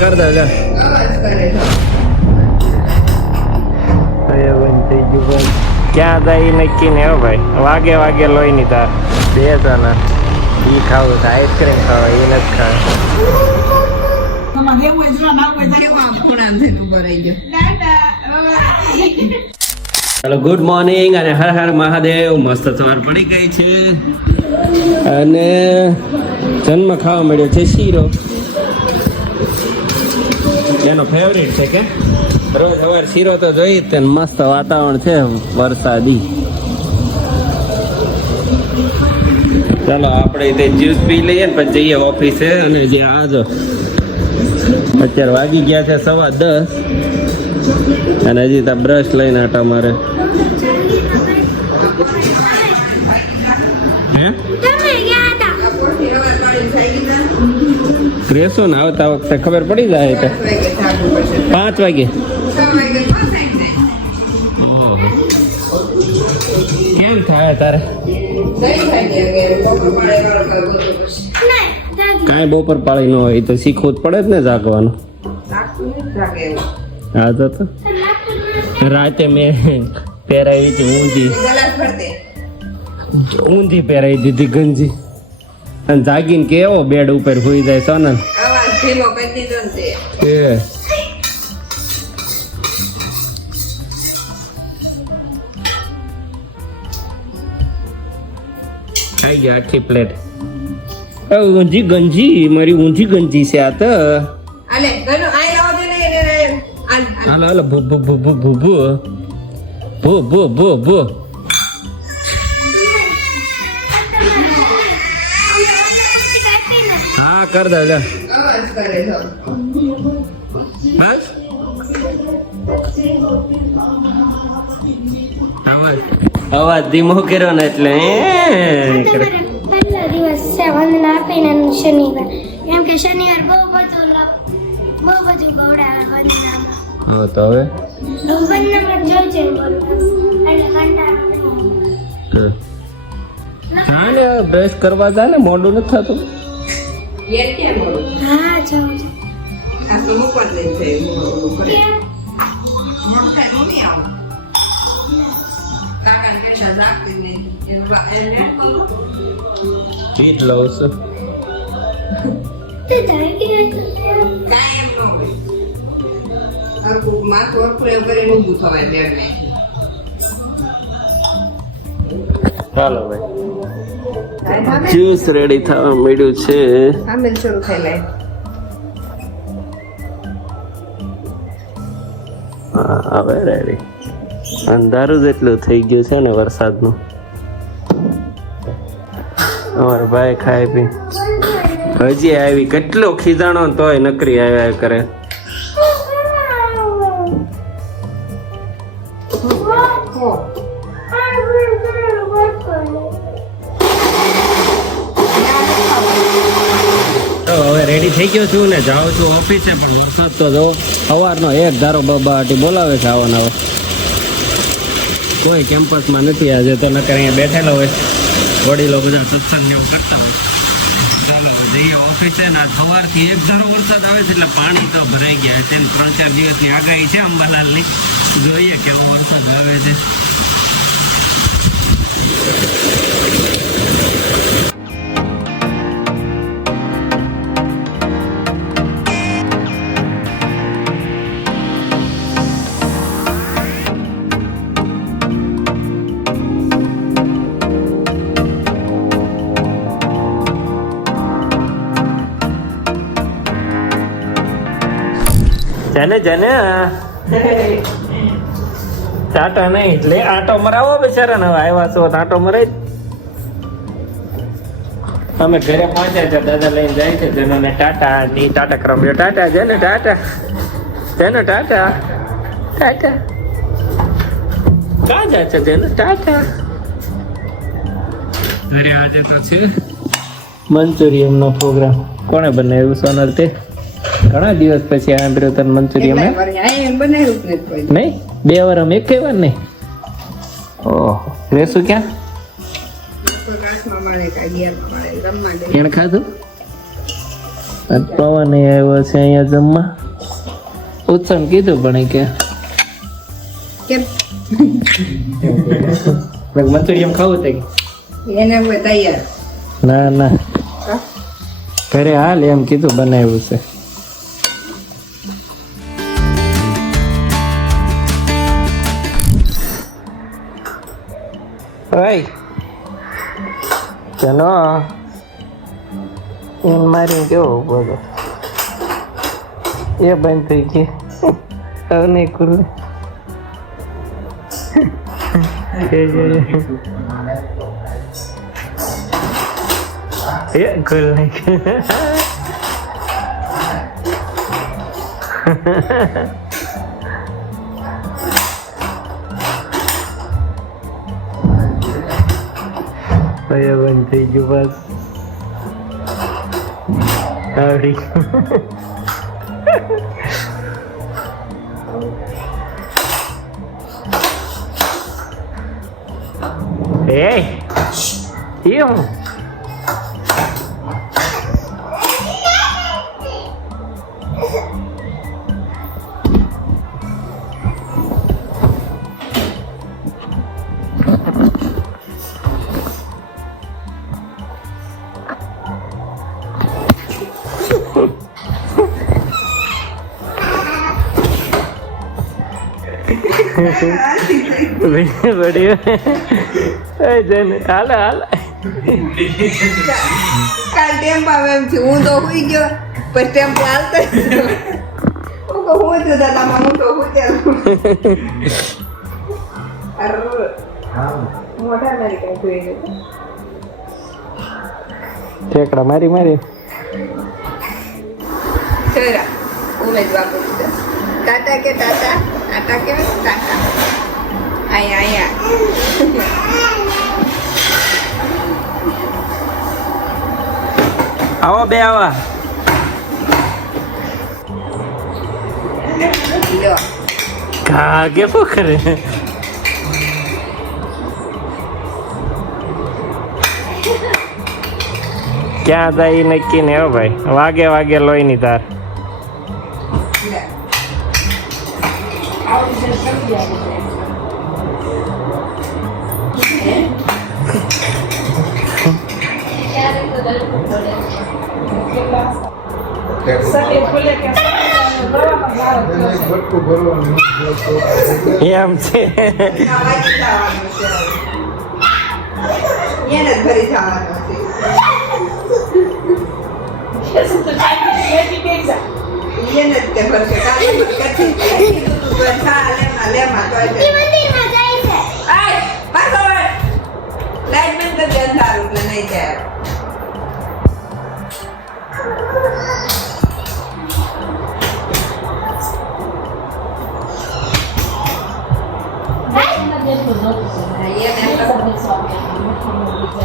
કર દે લે ક્યાં જાય નક્કી ને હો ભાઈ વાગે વાગે લોહી ની તાર બે જણા ઈ ખાવું છે આઈસ્ક્રીમ ખાવા એ નથી ખાવા હેલો ગુડ મોર્નિંગ અને હર હર મહાદેવ મસ્ત સવાર પડી ગઈ છે અને જન્મ ખાવા મળ્યો છે શીરો એનો ફેવરેટ છે કે રોજ સવાર શીરો તો જોઈ જ મસ્ત વાતાવરણ છે વરસાદી ચાલો આપણે તે જ્યુસ પી લઈએ ને પછી જઈએ ઓફિસે અને જે આજો અત્યારે વાગી ગયા છે 10:15 અને હજી ત્યાં બ્રશ લઈને આટા મારે રેસો ને આવતા વખતે ખબર પડી જાય તો 5 વાગે કેમ થાય તારે કાંઈ બપોર પાળી ન હોય તો શીખવું જ પડે જ ને જાગવાનું હા તો રાતે મેં પહેરાવી હતી ઊંધી પહેરાવી દીધી ગંજી અને જાગીને કેવો બેડ ઉપર હોઈ જાય સોનલ ખાઈ ગયા આખી પ્લેટ ઊંધી ગંજી મારી ઊંધી ગંજી છે આ તો હાલો હાલો ભૂ ભૂ ભૂ ભૂ ભૂ ભૂ ભૂ ભૂ ભૂ ભૂ હા કર દે લે બસ અવાજ ધીમો કર્યો ને એટલે દિવસ છે વંદના આપીને શનિવાર એમ કે શનિવાર બહુ બધું ગવડાવે વંદનામાં હા તો હવે વંદનામાં જોજે એટલે કંટાળો હા ને બ્રશ કરવા જા ને મોડું નથી થતું હા જાઉં પીટ લઉં છું ચાલો ભાઈ જ્યુસ રેડી થવા મળ્યું છે હા હવે રેડી અંધારું જેટલું થઈ ગયું છે ને વરસાદનું અમારા ભાઈ ખાઈ પી હજી આવી કેટલો ખીજાણો તોય નકરી આવ્યા કરે હવે રેડી થઈ ગયો છું ને જાઉં છું ઓફિસે પણ વરસાદ તો જો સવારનો એક ધારો બબાટી બોલાવે છે આવવાનો હવે કોઈ કેમ્પસમાં નથી આજે તો નકર અહીંયા બેઠેલો હોય વડીલો બધા સત્સંગ એવું કરતા હોય ચાલો હવે જઈએ ઓફિસે ને સવારથી એક ધારો વરસાદ આવે છે એટલે પાણી તો ભરાઈ ગયા છે 3-4 દિવસની આગાહી છે અંબાલાલની જોઈએ કેવો વરસાદ આવે છે જને ટાટા નહીં એટલે આટો મરાવો બિચારા ને આવ્યા છો આટો મરાય અમે ઘરે પહોંચ્યા છે દાદા લઈને જાય છે જેને ટાટા ની ટાટા કરવા મળ્યો ટાટા જેને ટાટા ટાટા ક્યાં જાય છે જેને ટાટા ઘરે આજે તો છે મંચુરિયન નો પ્રોગ્રામ કોણે બનાવ્યું સોનલ તે ઘણા દિવસ પછી સાંભળ્યું તને મંચુરિયન નહીં 2 વાર અમે એક વાર નહીં ઓહ રેસુ ક્યાં એને ખાધું પવન આવ્યો છે અહીંયા જમવા. ઉત્સવ કીધું પણ કે કેમ મંચુરિયમ ખાવું તે એને કોઈ તૈયાર ના ના ઘરે હાલ એમ કીધું બનાવ્યું છે. ઓય ચનો એમ મારી કેવો બોલો એ બંધ થઈ ગઈ હવે નહીં કરું એ ખુલ નહીં બંધ થઈ ગયું બસ આવડી એ એવું बढ़िया જન હાલ હાલ કાલ ટેમ્પો આવે એમ છે હું તો હુઈ ગયો પણ ટેમ્પો હાલતો હું તો દાદામાં હું તો હુઈ ગયો મોટા મારી કઈ જોઈ ગયો ઠેકડા મારી મારી ચરા ઉમેશ બાપુ ટાટા કે ટાટા ટાટા કે ટાટા આયા આવો બે આવા લ્યો ઘા કે પોખરે ક્યાં જાય નક્કી ને હો ભાઈ વાગે વાગે લોહી ની તાર એમ છે એને જ ભરી જવાનું છે એને જ તે ભરશે કાલે કથી કીધું તું તો છા લેમાં તો મંદિરમાં જાય છે. આય પાછો લાઈટ બંધ કરી દે અંધારું એટલે નહીં જાય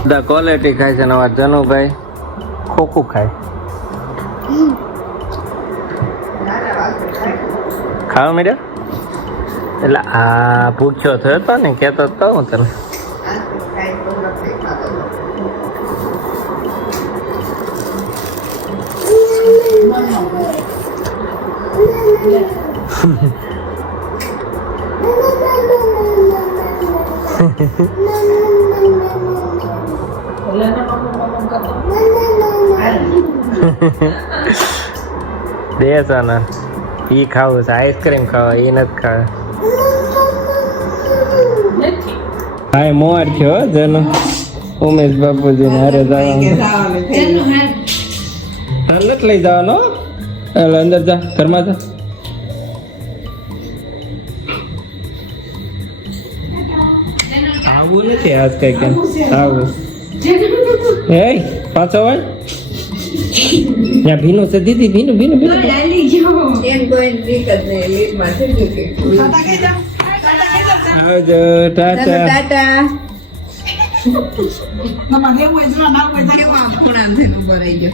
બધા ક્વોલિટી ખાય છે ને આવા જનુભાઈ ખોખું ખાય ખાવા મીડ્યો એટલે આ ભૂખ્યો થયો હતો ને કહેતો તો હું તને દે સોના ઈ ખાવું છે આઈસ્ક્રીમ ખાવા એ નથી ખાવા હાય મોર થયો જનો ઉમેશ બાપુજી ને હારે જવાનું નથી લઈ જવાનો એટલે અંદર જા ઘરમાં જા આવું નથી આજ કઈ કેમ આવું હે પાછો વાળ ત્યાં ભીનું છે દીદી ભીનું ભીનું ભીનું એમ કોઈ રીત જ નહીં લીટમાં થઈ ગયું આવજો ટાટા ટાટા કેવા ખૂણામાં થઈને ઊભો રહી ગયો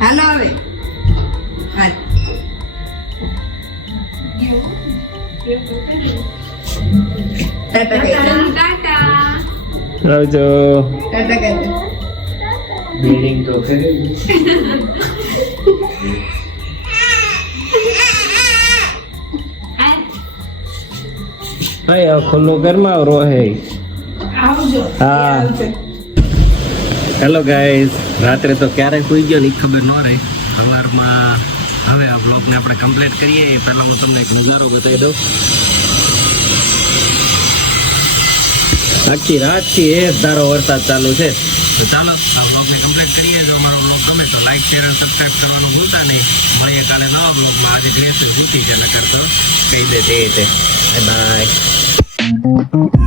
હાલો હવે હા ટાટા કહી દો આવજો ટાટા કહી દો બેરિંગ તો ફેરે હા ખુલ્લો ઘરમાં રોહે હા હેલો ગાઈઝ રાત્રે તો ક્યારે સુઈ ગયો ને ઈ ખબર ન રહી સવારમાં હવે આ બ્લોગને આપણે કમ્પ્લીટ કરીએ એ પહેલાં હું તમને એક નજારો બતાવી દઉં આખી રાતથી એક ધારો વરસાદ ચાલુ છે તો ચાલો આ બ્લોગને કમ્પ્લીટ કરીએ જો અમારો બ્લોગ ગમે તો લાઈક શેર અને સબસ્ક્રાઈબ કરવાનું ભૂલતા નહીં મળીએ કાલે નવા બ્લોગમાં આજે ગણેશ ભૂતી છે ન કરતો કહી દે તે બાય